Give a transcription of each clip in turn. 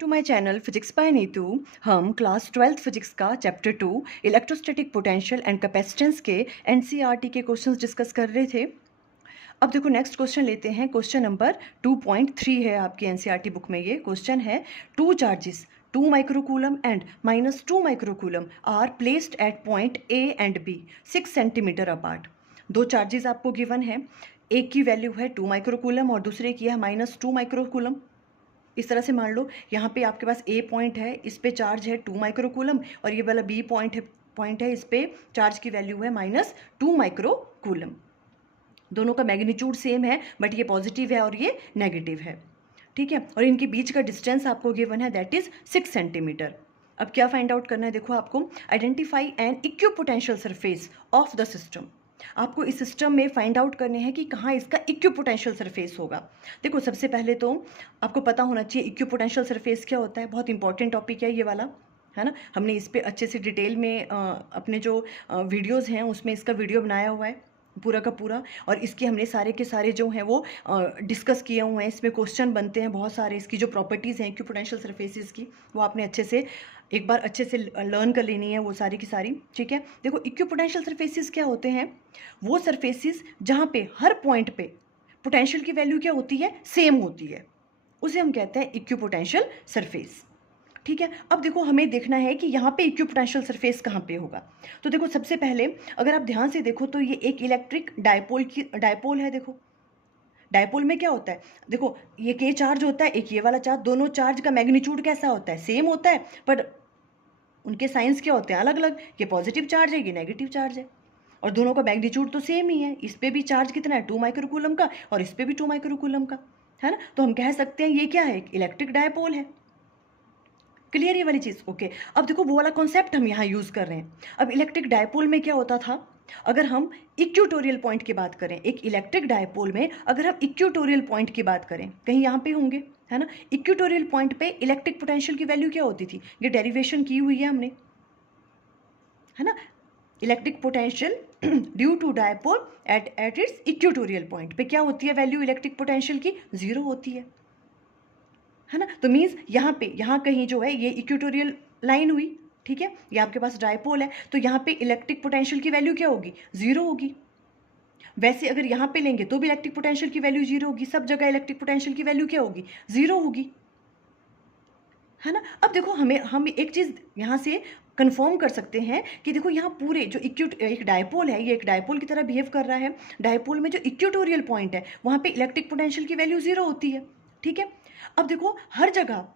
To my channel physics by Neetu. हम class 12th physics का chapter 2 electrostatic potential and capacitance के NCERT के questions discuss कर रहे थे। अब देखो नेक्स्ट क्वेश्चन लेते हैं। क्वेश्चन नंबर 2.3 है आपकी एनसीईआरटी बुक में। ये क्वेश्चन है, two charges 2 microcoulomb and -2 microcoulomb are placed at point A and B 6 centimetre apart. दो चार्जेस आपको गिवन है, एक की वैल्यू है 2 माइक्रोकूलम और दूसरे की है -2 माइक्रोकूलम। इस तरह से मान लो यहाँ पे आपके पास ए पॉइंट है, इस पे चार्ज है 2 माइक्रोकूलम और ये वाला बी पॉइंट है, इस पे चार्ज की वैल्यू है -2 माइक्रोकूलम। दोनों का मैग्नीट्यूड सेम है, बट ये पॉजिटिव है और ये नेगेटिव है, ठीक है। और इनके बीच का डिस्टेंस आपको गिवन है, दैट इज 6 सेंटीमीटर। अब क्या फाइंड आउट करना है, देखो आपको identify N equipotential surface of the system. आपको इस सिस्टम में फाइंड आउट करने हैं कि कहाँ इसका इक्विपोटेंशियल सरफेस होगा। देखो सबसे पहले तो आपको पता होना चाहिए इक्विपोटेंशियल सरफेस क्या होता है। बहुत इंपॉर्टेंट टॉपिक है ये वाला, है ना। हमने इस पर अच्छे से डिटेल में अपने जो वीडियोज़ हैं उसमें इसका वीडियो बनाया हुआ है पूरा का पूरा, और इसके हमने सारे के सारे जो हैं वो डिस्कस किए हुए हैं। इसमें क्वेश्चन बनते हैं बहुत सारे, इसकी जो प्रॉपर्टीज़ हैं इक्विपोटेंशियल सरफेसेस की, वो आपने अच्छे से एक बार अच्छे से लर्न कर लेनी है वो सारी की सारी, ठीक है। देखो इक्विपोटेंशियल सरफेसेस क्या होते हैं, वो सरफेसेस जहाँ पे हर पॉइंट पे पोटेंशियल की वैल्यू क्या होती है, सेम होती है, उसे हम कहते हैं इक्विपोटेंशियल सरफेस, ठीक है। अब देखो हमें देखना है कि यहाँ पे इक्विपोटेंशियल सरफेस कहाँ पे होगा। तो देखो सबसे पहले अगर आप ध्यान से देखो तो ये एक इलेक्ट्रिक डायपोल है। देखो डायपोल में क्या होता है, देखो ये के चार्ज होता है, एक ये वाला चार्ज, दोनों चार्ज का मैग्नीट्यूड कैसा होता है, सेम होता है, पर उनके साइंस क्या होते हैं, अलग अलग। ये पॉजिटिव चार्ज है, ये नेगेटिव चार्ज है, और दोनों का मैग्नीट्यूड तो सेम ही है। इस पे भी चार्ज कितना है, 2 माइक्रोकूलम का, और इस पे भी 2 माइक्रोकूलम का, है ना। तो हम कह सकते हैं ये क्या है, एक इलेक्ट्रिक डायपोल है। क्लियर ये वाली चीज़, ओके। अब देखो वो वाला कॉन्सेप्ट हम यहाँ यूज़ कर रहे हैं। अब इलेक्ट्रिक डायपोल में क्या होता था, अगर हम इक्वेटोरियल पॉइंट की बात करें, एक इलेक्ट्रिक डायपोल में अगर हम इक्वेटोरियल पॉइंट की बात करें, कहीं यहाँ पे होंगे, है ना। इक्वेटोरियल पॉइंट पे इलेक्ट्रिक पोटेंशियल की वैल्यू क्या होती थी, ये डेरिवेशन की हुई है हमने, है ना। Electric potential due to dipole at its equatorial point पे क्या होती है वैल्यू इलेक्ट्रिक पोटेंशियल की, 0 होती है ना। तो मीन्स यहाँ पे, यहाँ कहीं जो है ये इक्वेटोरियल लाइन हुई, ठीक है, ये आपके पास डायपोल है, तो यहाँ पे इलेक्ट्रिक पोटेंशियल की वैल्यू क्या होगी, 0 होगी। वैसे अगर यहाँ पे लेंगे तो भी इलेक्ट्रिक पोटेंशियल की वैल्यू 0 होगी, सब जगह इलेक्ट्रिक पोटेंशियल की वैल्यू क्या होगी, 0 होगी, है ना। अब देखो हम एक चीज़ यहाँ से कंफर्म कर सकते हैं कि देखो यहाँ पूरे जो एक डायपोल है, ये एक डायपोल की तरह बिहेव कर रहा है। डायपोल में जो इक्वेटोरियल पॉइंट है वहाँ पे इलेक्ट्रिक पोटेंशियल की वैल्यू 0 होती है, ठीक है। अब देखो हर जगह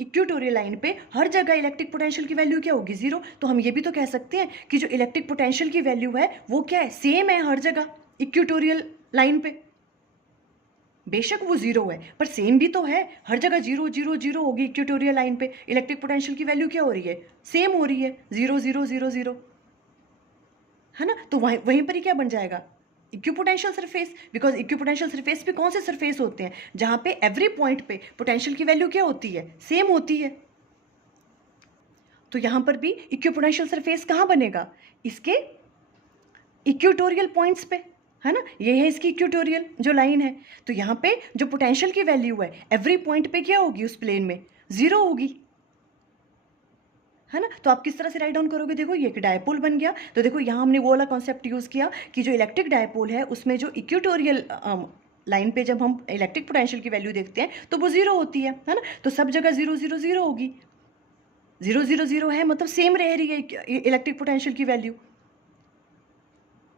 इक्वेटोरियल लाइन पे हर जगह इलेक्ट्रिक पोटेंशियल की वैल्यू क्या होगी, 0। तो हम ये भी तो कह सकते हैं कि जो इलेक्ट्रिक पोटेंशियल की वैल्यू है वो क्या है, सेम है हर जगह इक्वेटोरियल लाइन पे। बेशक वो 0 है पर सेम भी तो है, हर जगह 0 0 0 होगी इक्वेटोरियल लाइन पे। इलेक्ट्रिक पोटेंशियल की वैल्यू क्या हो रही है, सेम हो रही है, 0 0 0 0, है ना। तो वहीं पर ही क्या बन जाएगा, equipotential surface. Because equipotential surface पे कौन से सरफेस होते हैं, जहां पे एवरी पॉइंट पे पोटेंशियल की वैल्यू क्या होती है, सेम होती है। तो यहां पर भी इक्विपोटेंशियल सरफेस कहां बनेगा, इसके इक्वेटोरियल पॉइंट्स पे, है ना। ये है इसकी इक्वेटोरियल जो लाइन है। तो यहाँ पे जो पोटेंशियल की वैल्यू है एवरी पॉइंट पे क्या होगी, उस प्लेन में 0 होगी, है ना। तो आप किस तरह से राइट डाउन करोगे, देखो ये एक डायपोल बन गया। तो देखो यहाँ हमने वो वाला कॉन्सेप्ट यूज़ किया कि जो इलेक्ट्रिक डायपोल है उसमें जो इक्वेटोरियल लाइन पे जब हम इलेक्ट्रिक पोटेंशियल की वैल्यू देखते हैं तो वो 0 होती है ना। तो सब जगह 0 0 0 होगी, 0 0 0 है मतलब सेम रह रही है इलेक्ट्रिक पोटेंशियल की वैल्यू।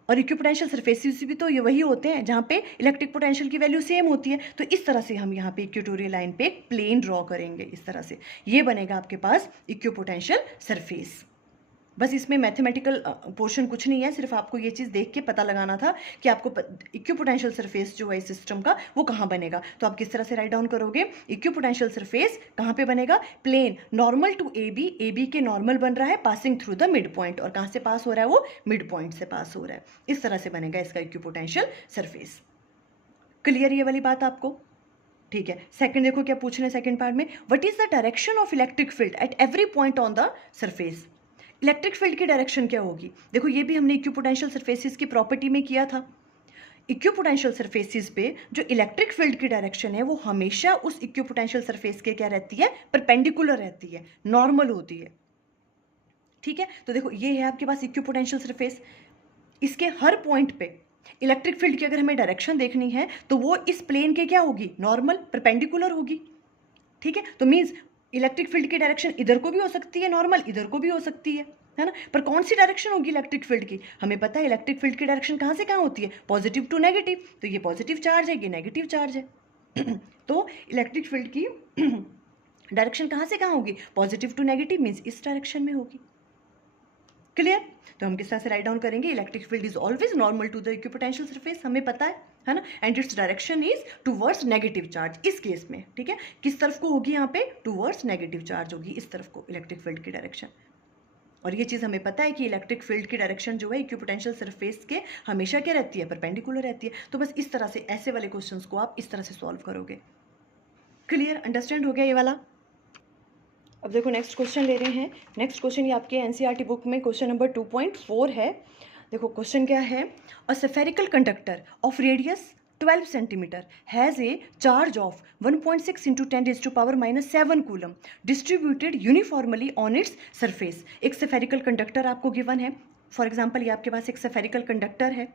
और इक्विपोटेंशियल सरफेसेस भी तो ये वही होते हैं जहाँ पे इलेक्ट्रिक पोटेंशियल की वैल्यू सेम होती है। तो इस तरह से हम यहाँ पे इक्वेटोरियल लाइन पे एक प्लेन ड्रॉ करेंगे, इस तरह से ये बनेगा आपके पास इक्विपोटेंशियल सरफेस। बस इसमें मैथमेटिकल पोर्शन कुछ नहीं है, सिर्फ आपको ये चीज़ देख के पता लगाना था कि आपको इक्विपोटेंशियल सरफेस जो है इस सिस्टम का वो कहाँ बनेगा। तो आप किस तरह से राइट डाउन करोगे, इक्विपोटेंशियल सरफेस कहाँ पे बनेगा, plane normal to A B के नॉर्मल बन रहा है passing through the mid point, और कहाँ से पास हो रहा है वो, मिड पॉइंट से पास हो रहा है। इस तरह से बनेगा इसका इक्विपोटेंशियल सरफेस। क्लियर ये वाली बात आपको, ठीक है। सेकंड देखो क्या पूछ रहे हैं सेकंड पार्ट में, what is the direction of electric field at every point on the surface. Electric field की डायरेक्शन क्या होगी, देखो ये भी हमने इक्विपोटेंशियल सरफेसेस की प्रॉपर्टी में किया था। इक्विपोटेंशियल सरफेसेस पे जो इलेक्ट्रिक फील्ड की डायरेक्शन है वो हमेशा उस इक्विपोटेंशियल सरफेस के क्या रहती है, परपेंडिकुलर रहती है, नॉर्मल होती है। ठीक है, तो देखो ये है आपके पास इक्विपोटेंशियल सरफेस, इसके हर पॉइंट पे इलेक्ट्रिक फील्ड की अगर हमें डायरेक्शन देखनी है तो वो इस प्लेन के क्या होगी, नॉर्मल परपेंडिकुलर होगी। ठीक है, तो मीन्स इलेक्ट्रिक फील्ड की डायरेक्शन इधर को भी हो सकती है, नॉर्मल इधर को भी हो सकती है ना। पर कौन सी डायरेक्शन होगी इलेक्ट्रिक फील्ड की, हमें पता है इलेक्ट्रिक फील्ड की डायरेक्शन कहाँ से कहाँ होती है, पॉजिटिव टू नेगेटिव, तो ये पॉजिटिव चार्ज है, ये नेगेटिव चार्ज है तो इलेक्ट्रिक फील्ड की डायरेक्शन कहाँ से कहाँ होगी, पॉजिटिव टू नेगेटिव, मीन्स इस डायरेक्शन में होगी। क्लियर, तो हम किस तरह से राइट डाउन करेंगे, electric field is always normal to the equipotential surface, हमें पता है ना, and its direction is towards negative charge इस केस में। ठीक है, किस तरफ को होगी यहाँ पे, टूवर्ड्स नेगेटिव चार्ज होगी, इस तरफ को इलेक्ट्रिक फील्ड की डायरेक्शन। और ये चीज़ हमें पता है कि इलेक्ट्रिक फील्ड की डायरेक्शन जो है इक्विपोटेंशियल सरफेस के हमेशा क्या रहती है, परपेंडिकुलर रहती है। तो बस इस तरह से ऐसे वाले क्वेश्चंस को आप इस तरह से सॉल्व करोगे। क्लियर, अंडरस्टैंड हो गया ये वाला। अब देखो नेक्स्ट क्वेश्चन ले रहे हैं। नेक्स्ट क्वेश्चन ये आपके एनसीईआरटी बुक में क्वेश्चन नंबर 2.4 है। देखो क्वेश्चन क्या है, a spherical conductor of radius 12 centimetre has a charge of 1.6 into 10⁻⁻7 coulomb distributed uniformly on its surface. एक स्फेरिकल कंडक्टर आपको गिवन है, फॉर एग्जाम्पल ये आपके पास एक स्फेरिकल कंडक्टर है।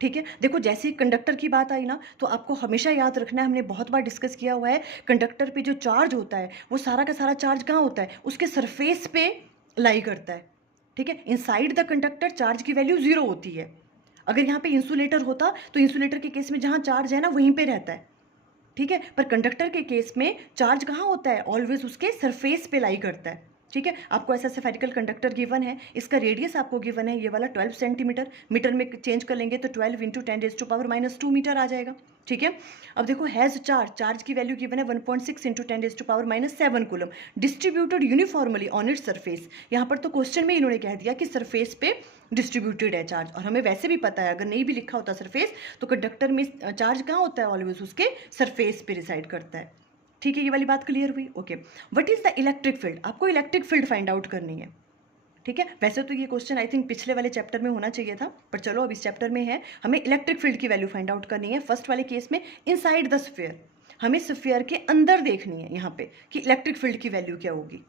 ठीक है, देखो जैसे ही कंडक्टर की बात आई ना तो आपको हमेशा याद रखना है, हमने बहुत बार डिस्कस किया हुआ है, कंडक्टर पे जो चार्ज होता है वो सारा का सारा चार्ज कहाँ होता है, उसके सरफेस पे लाई करता है। ठीक है, इनसाइड द कंडक्टर चार्ज की वैल्यू 0 होती है। अगर यहाँ पे इंसुलेटर होता तो इंसुलेटर के केस में जहाँ चार्ज है ना वहीं पे रहता है। ठीक है, पर कंडक्टर के केस में चार्ज कहाँ होता है, ऑलवेज उसके सरफेस पे लाई करता है। ठीक है, आपको ऐसा स्फेरिकल कंडक्टर गिवन है, इसका रेडियस आपको गिवन है ये वाला 12 सेंटीमीटर, मीटर में चेंज कर लेंगे तो 12 इंटू 10⁻⁻2 मीटर आ जाएगा। ठीक है, अब देखो हैज़ चार्ज की वैल्यू गिवन है 1.6 into 10⁻⁻7 coulomb distributed uniformly on its surface. यहाँ पर तो क्वेश्चन में इन्होंने कह दिया कि सरफेस पे डिस्ट्रीब्यूटेड है चार्ज, और हमें वैसे भी पता है अगर नहीं भी लिखा होता सरफेस तो कंडक्टर में चार्ज कहाँ होता है, ऑलवेज उसके सरफेस पे रिसाइड करता है। ठीक है, ये वाली बात क्लियर हुई। Okay, what is the electric field, आपको इलेक्ट्रिक फील्ड फाइंड आउट करनी है। ठीक है, वैसे तो ये क्वेश्चन आई थिंक पिछले वाले चैप्टर में होना चाहिए था, पर चलो अब इस चैप्टर में है, हमें इलेक्ट्रिक फील्ड की वैल्यू फाइंड आउट करनी है। फर्स्ट वाले केस में इनसाइड द स्फीयर, हमें स्फीयर के अंदर देखनी है यहाँ पे कि इलेक्ट्रिक फील्ड की वैल्यू क्या होगी।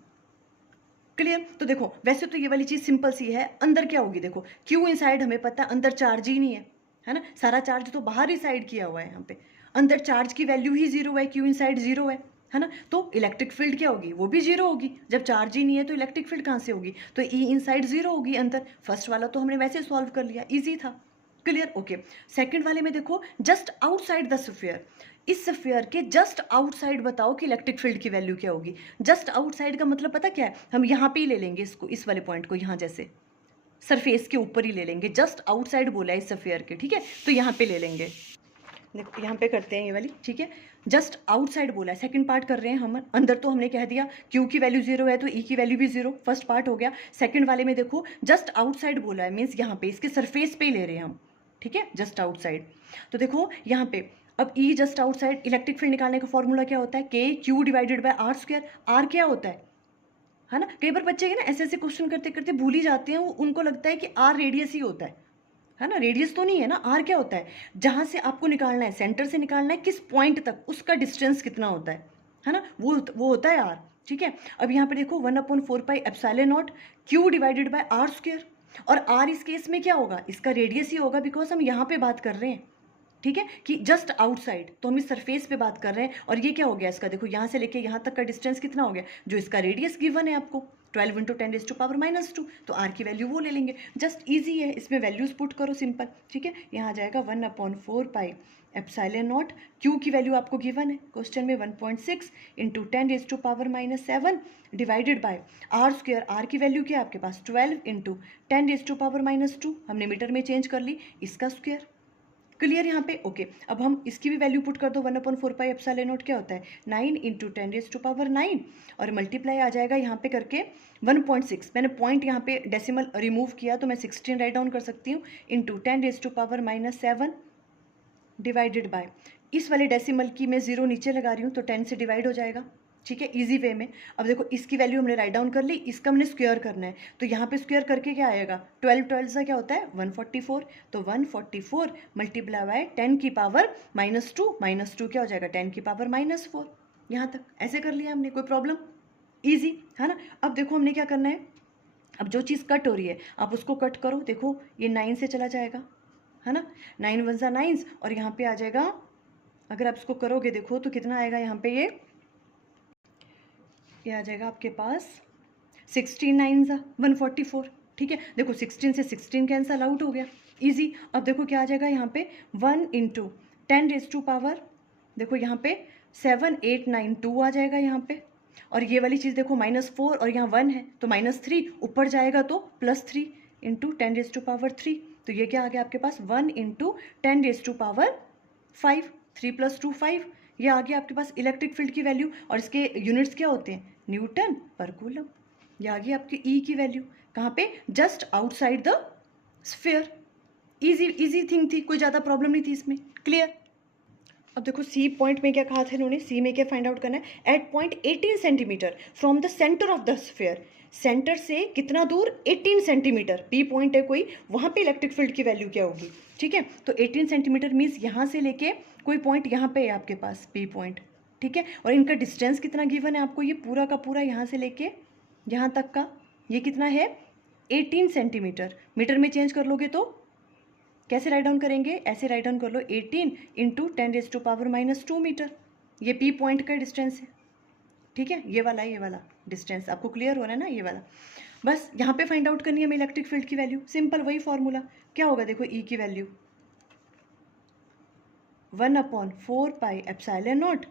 क्लियर, तो देखो वैसे तो ये वाली चीज़ सिंपल सी है, अंदर क्या होगी, देखो क्यू इनसाइड हमें पता है अंदर चार्ज ही नहीं है ना, सारा चार्ज तो बाहर ही साइड किया हुआ है, यहाँ पे अंदर चार्ज की वैल्यू ही 0 है, क्यू इनसाइड 0 है ना, तो इलेक्ट्रिक फील्ड क्या होगी, वो भी 0 होगी। जब चार्ज ही नहीं है तो इलेक्ट्रिक फील्ड कहाँ से होगी, तो ई इनसाइड 0 होगी अंदर। फर्स्ट वाला तो हमने वैसे सॉल्व कर लिया, ईजी था। Clear, okay. सेकेंड वाले में देखो जस्ट आउटसाइड द स्फीयर, इस स्फीयर के जस्ट आउटसाइड बताओ कि इलेक्ट्रिक फील्ड की वैल्यू क्या होगी। जस्ट आउटसाइड का मतलब पता क्या है, हम यहाँ पे ही ले लेंगे इसको, इस वाले पॉइंट को यहाँ जैसे सरफेस के ऊपर ही ले लेंगे, जस्ट आउटसाइड बोला है इस स्फीयर के। ठीक है, तो यहाँ पे ले लेंगे, देखो यहाँ पे करते हैं ये वाली। ठीक है, जस्ट आउटसाइड बोला है, सेकंड पार्ट कर रहे हैं हम। अंदर तो हमने कह दिया क्यू की वैल्यू 0 है तो ई की वैल्यू भी 0, फर्स्ट पार्ट हो गया। सेकंड वाले में देखो जस्ट आउटसाइड बोला है, मीन्स यहाँ पे इसके सरफेस पे ही ले रहे हैं हम। ठीक है, जस्ट आउटसाइड, तो देखो यहाँ पे अब E just outside, electric field निकालने का फॉर्मूला क्या होता है, k q divided by r square. R क्या होता है ना, कई बार बच्चे ना ऐसे ऐसे क्वेश्चन करते करते भूल ही जाते हैं, उनको लगता है कि आर रेडियस ही होता है ना, रेडियस तो नहीं है ना। आर क्या होता है, जहाँ से आपको निकालना है, सेंटर से निकालना है किस पॉइंट तक, उसका डिस्टेंस कितना होता है ना, वो होता है आर। ठीक है, अब यहाँ पे देखो 1/4πε0 q divided by r square, और आर इस केस में क्या होगा, इसका रेडियस ही होगा, बिकॉज हम यहाँ पे बात कर रहे हैं। ठीक है, कि जस्ट आउटसाइड, तो हम इस सरफेस पे बात कर रहे हैं, और ये क्या हो गया इसका, देखो यहाँ से लेके यहाँ तक का डिस्टेंस कितना हो गया, जो इसका रेडियस गिवन है आपको 12 इंटू 10⁻⁻2, तो आर की वैल्यू वो ले लेंगे। जस्ट इजी है, इसमें वैल्यूज पुट करो सिंपल। ठीक है, यहाँ आ जाएगा 1/4πε0, क्यू की वैल्यू आपको गिवन है क्वेश्चन में 1.6 into 10⁻⁻7 divided by r square. R की वैल्यू क्या है आपके पास 12 इंटू 10⁻⁻2, हमने मीटर में चेंज कर ली, इसका स्क्वायर। क्लियर यहाँ पे, ओके। अब हम इसकी भी वैल्यू पुट कर दो, 1/4πε0 क्या होता है 9 इंटू 10⁻9, और मल्टीप्लाई आ जाएगा यहाँ पे करके 1.6, मैंने पॉइंट यहाँ पे डेसिमल रिमूव किया तो मैं 16 राइट डाउन कर सकती हूँ, इंटू 10⁻⁻7 डिवाइडेड बाय, इस वाले डेसिमल की मैं 0 नीचे लगा रही हूँ तो 10 से डिवाइड हो जाएगा, ठीक है, इजी वे में। अब देखो इसकी वैल्यू हमने राइट डाउन कर ली, इसका हमने स्क्वायर करना है, तो यहाँ पे स्क्वायर करके क्या आएगा, 12 12 से क्या होता है 144, तो 144 मल्टीप्लाई बाय 10 की पावर -2, -2 क्या हो जाएगा 10 की पावर -4। यहाँ तक ऐसे कर लिया हमने, कोई प्रॉब्लम, ईजी है ना। अब देखो हमने क्या करना है, अब जो चीज़ कट हो रही है आप उसको कट करो, देखो ये 9 से चला जाएगा, है ना, 9 1 ज़ा 9, और यहाँ पे आ जाएगा, अगर आप इसको करोगे देखो तो कितना आएगा यहाँ पे, ये आ जाएगा आपके पास 16 9 ज़ा 144। ठीक है, देखो 16 से 16 कैंसल आउट हो गया, इजी। अब देखो क्या आ जाएगा यहाँ पे 1 इंटू 10 रेज टू पावर, देखो यहाँ पे 7 8 9 2 आ जाएगा यहाँ पे, और ये वाली चीज़ देखो -4 और यहाँ 1 है तो -3, ऊपर जाएगा तो +3 इंटू 10 रेज टू पावर 3, तो ये क्या आ गया आपके पास 1 इंटू 10 रेज टू पावर 5, 3 + 2 5, ये आ गया आपके पास इलेक्ट्रिक फील्ड की वैल्यू, और इसके यूनिट्स क्या होते हैं, न्यूटन पर कूलम। ये आ गई आपकी ई की वैल्यू, कहाँ पे, just outside the sphere. Easy easy thing थी, कोई ज़्यादा प्रॉब्लम नहीं थी इसमें, क्लियर। अब देखो सी पॉइंट में क्या कहा था इन्होंने, सी में क्या फाइंड आउट करना है, at point 18 centimetre from the centre of the sphere, centre से कितना दूर 18 सेंटीमीटर, पी पॉइंट है कोई, वहाँ पे इलेक्ट्रिक फील्ड की वैल्यू क्या होगी। ठीक है, तो 18 सेंटीमीटर मीन्स यहाँ से लेके कोई पॉइंट यहाँ पे है आपके पास पी पॉइंट। ठीक है, और इनका डिस्टेंस कितना गिवन है आपको, ये पूरा का पूरा यहाँ से लेके यहाँ तक का, ये कितना है 18 सेंटीमीटर, मीटर में चेंज कर लोगे तो कैसे राइट डाउन करेंगे, ऐसे राइट डाउन कर लो 18 into 10 raise to power -2 metre, ये पी पॉइंट का डिस्टेंस है। ठीक है, ये वाला डिस्टेंस आपको क्लियर हो रहा है ना, ये वाला। बस यहाँ पे फाइंड आउट करनी है हमें इलेक्ट्रिक फील्ड की वैल्यू, सिंपल वही फॉर्मूला क्या होगा, देखो ई की value 1/4 pi epsilon naught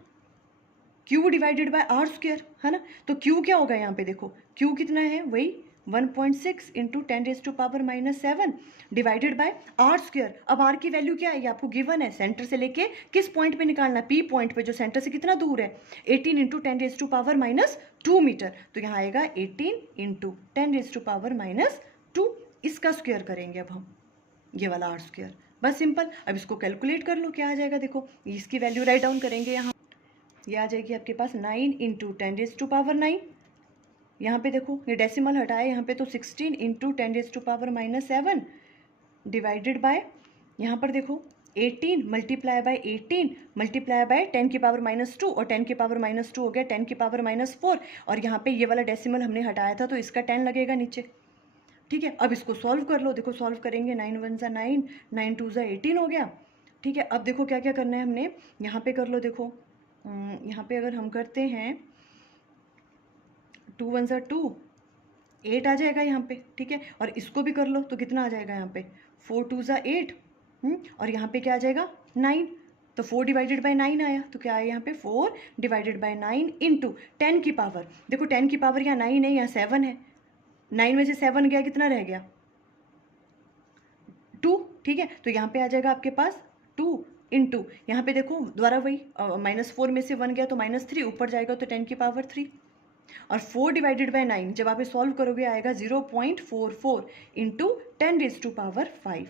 q divided by r square, है ना, तो क्यू क्या होगा यहाँ पे, देखो क्यू कितना है, वही 1.6 into 10 raise to power -7 divided by r square. अब आर की वैल्यू क्या है, ये आपको गिवन है, सेंटर से लेके किस पॉइंट पे निकालना है, पी पॉइंट पे, जो सेंटर से कितना दूर है 18 into 10 raise to power -2 metre, तो यहाँ आएगा 18 इंटू 10 रेज टू पावर -2, इसका स्क्वायर करेंगे अब हम, ये वाला आर स्क्वायर, बस सिंपल। अब इसको कैलकुलेट कर लो क्या आ जाएगा, देखो इसकी वैल्यू राइट डाउन करेंगे यहाँ, ये आ जाएगी आपके पास 9 इंटू 10 रेज टू पावर 9, यहाँ पे देखो ये डेसिमल हटाए यहाँ पे, तो 16 into 10 raise to power -7 divided by, यहाँ पर देखो 18 मल्टीप्लाई बाय 18 मल्टीप्लाई बाय 10 की पावर -2, और 10 की पावर -2 हो गया 10 की पावर -4, और यहाँ पे ये वाला डेसिमल हमने हटाया था तो इसका 10 लगेगा नीचे। ठीक है, अब इसको सॉल्व कर लो, देखो सॉल्व करेंगे 9 1 ज़ा 9, 9 2 ज़ा 18 हो गया। ठीक है, अब देखो क्या क्या करना है हमने, यहाँ पे कर लो, देखो यहाँ पे अगर हम करते हैं 2 1 ज़ा 2, 8 आ जाएगा यहाँ पे। ठीक है, और इसको भी कर लो तो कितना आ जाएगा यहाँ पे 4 2 ज़ा 8, और यहाँ पे क्या आ जाएगा 9, तो 4 डिवाइडेड बाय 9 आया, तो क्या आया यहाँ पे 4 डिवाइडेड बाय 9 इंटू 10 की पावर, देखो 10 की पावर यहाँ 9 है, यहाँ 7 है, 9 में से 7 गया, कितना रह गया 2। ठीक है, तो यहाँ पे आ जाएगा आपके पास 2 इंटू, यहाँ पे देखो द्वारा वही -4 में से 1 गया तो -3, ऊपर जाएगा तो 10 की पावर 3, और 4 डिवाइडेड बाय 9 जब आप ये सॉल्व करोगे आएगा 0.44 into 10 raise to power 5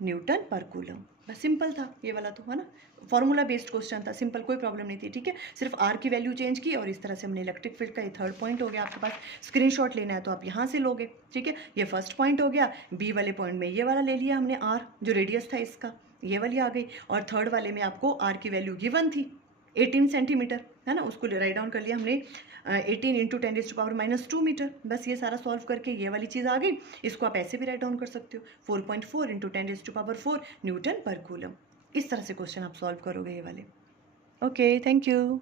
newton पर कूलम। बस सिंपल था ये वाला, तो है ना, फॉर्मूला बेस्ड क्वेश्चन था, सिंपल, कोई प्रॉब्लम नहीं थी। ठीक है, सिर्फ आर की वैल्यू चेंज की और इस तरह से हमने इलेक्ट्रिक फील्ड का ये थर्ड पॉइंट हो गया। आपके पास स्क्रीनशॉट लेना है तो आप यहाँ से लोगे। ठीक है, ये फर्स्ट पॉइंट हो गया, बी वाले पॉइंट में ये वाला ले लिया हमने आर, जो रेडियस था इसका, ये वाली आ गई, और थर्ड वाले में आपको आर की वैल्यू गिवन थी 18 सेंटीमीटर, है ना, उसको राइट डाउन कर लिया हमने 18 into 10 raise to power -2 metre. बस ये सारा सॉल्व करके ये वाली चीज़ आ गई, इसको आप ऐसे भी राइट डाउन कर सकते हो 4.4 into 10 raise to power 4 newton पर कूलम। इस तरह से क्वेश्चन आप सॉल्व करोगे ये वाले। Okay, thank you.